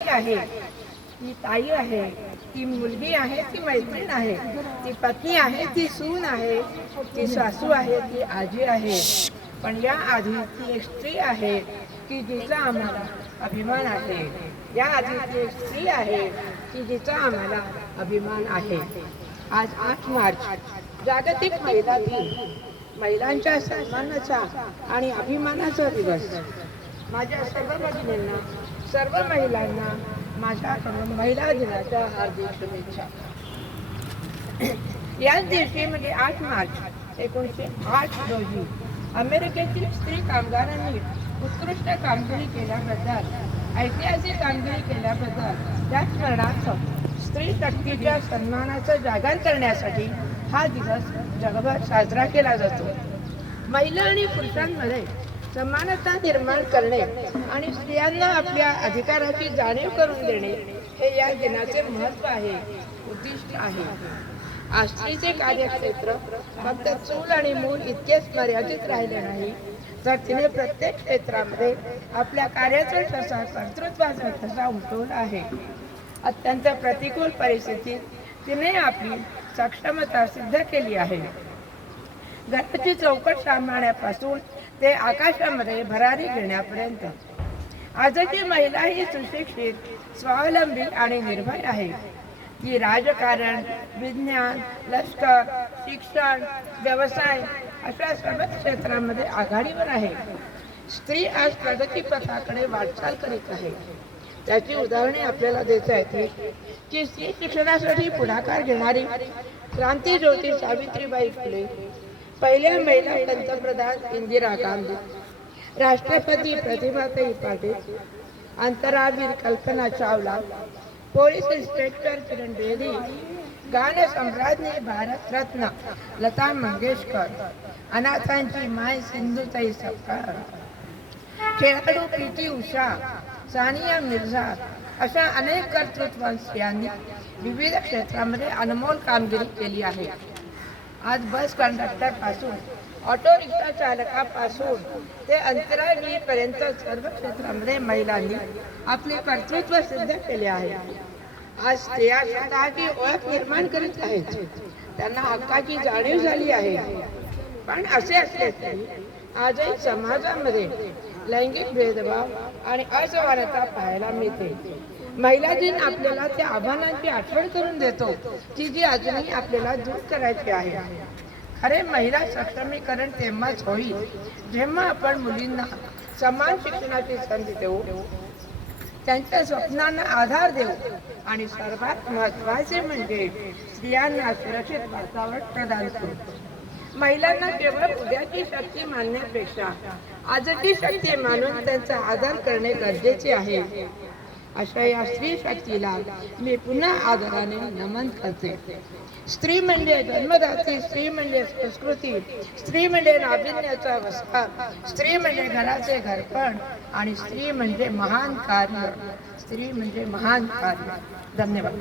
आहे, ती ताई आहे, ती मुलगी आहे, ती मैत्रीण आहे, ती पत्नी आहे, ती सून आहे, ती सासू आहे, ती आजी आहे. पण या आधी ती एक स्त्री आहे की जिचा आम्हाला अभिमान आहे. या आधी ती एक स्त्री आहे की जिचा आम्हाला अभिमान आहे. आज 8 मार्च जागतिक महिला दिन, महिलांच्या सन्मानाचा आणि अभिमानाचा दिवस. माझ्या सर्व भगिनींना, सर्व महिलांना माझ्याकडून महिला दिनाच्या हार्दिक शुभेच्छा. याच दिवशी म्हणजे 8 मार्च 1908 रोजी अमेरिकेतील स्त्री कामगारांनी उत्कृष्ट कामगिरी केल्याबद्दल, ऐतिहासिक कामगिरी केल्याबद्दल त्या स्मरणार्थ स्त्री शक्तीच्या सन्मानाचं जागर करण्यासाठी हा दिवस जगभर साजरा केला जातो. महिला आणि पुरुषांमध्ये समानता निर्माण करणे आणि स्त्रियांना आपल्या अधिकाराची जाणीव करून देणे हे या दिनाचे महत्त्व आहे, उद्दिष्ट आहे. आज स्त्रीचे कार्यक्षेत्र फक्त चूल आणि मूल इतकेच मर्यादित राहिले नाही, तर तिने प्रत्येक क्षेत्रामध्ये आपल्या कार्याचा ठसा, कर्तृत्वाचा ठसा उमटवला आहे. अत्यंत प्रतिकूल परिस्थितीत तिने आपली सक्षमता सिद्ध केली आहे. घराची चौकट सांभाळण्यापासून ते आकाशामध्ये भरारी घेण्यापर्यंत आजची महिला ही सुशिक्षित, स्वावलंबी आणि निर्भय आहे. ती राजकारण, विज्ञान, लष्कर, शिक्षण, व्यवसाय अशा सर्व क्षेत्रामध्ये आघाडीवर आहे. स्त्री आज प्रगतीपथाकडे वाटचाल करीत आहे. त्याची उदाहरणे आपल्याला देता येतील की स्त्री शिक्षणासाठी पुढाकार घेणारी क्रांतीज्योती सावित्रीबाई फुले, पहिल्या महिला पंतप्रधान इंदिरा गांधी, राष्ट्रपती प्रतिभाताई पाटील, अंतराळवीर कल्पना चावला, पोलीस इन्स्पेक्टर किरण बेदी, गान सम्राज्ञी भारतरत्न लता मंगेशकर, अनाथांची माय सिंधुताई सपकाळ, खेळाडू पी.टी. उषा, सानिया मिर्झा अशा अनेक कर्तृत्ववान स्त्रियांनी विविध क्षेत्रामध्ये अनमोल कामगिरी केली आहे. आज बस कंडक्टर पासून, ऑटो रिक्षा चालकापासून ते अंतराळवीरपर्यंत सर्व क्षेत्रामध्ये महिलांनी आपले कर्तृत्व सिद्ध केले आहे. आज स्त्रिया स्वतःची ओळख निर्माण करीत आहेत. त्यांना हक्काची जाणीव झाली आहे. पण असे असले तरी आजही समाजामध्ये लैंगिक भेदभाव आणि असमानता पाहायला मिळते. महिला दिन आपल्याला त्या आव्हानांची आठवण करून देतो की जी अजूनही आपल्याला दूर करायची आहे. खरे महिला सक्षमीकरण तेव्हाच होईल जेव्हा आपण मुलींना समान शिक्षणाची संधी देऊ, त्यांच्या स्वप्नांना आधार देऊ आणि सर्वात महत्त्वाचे म्हणजे स्त्रियांना सुरक्षित वातावरण प्रदान करू. महिलांना केवळ उद्याची शक्ती मानण्यापेक्षा आजची शक्ती मानून त्यांचा आदर करणे गरजेचे आहे. अशा या स्त्री शक्तीला मी पुन्हा आदराने नमन करते. स्त्री म्हणजे जन्मदाती, स्त्री म्हणजे संस्कृती, स्त्री म्हणजे नाविन्याचा वसा, स्त्री म्हणजे घराचे घरपण आणि स्त्री म्हणजे महान कार्य. स्त्री म्हणजे महान कार्य. धन्यवाद.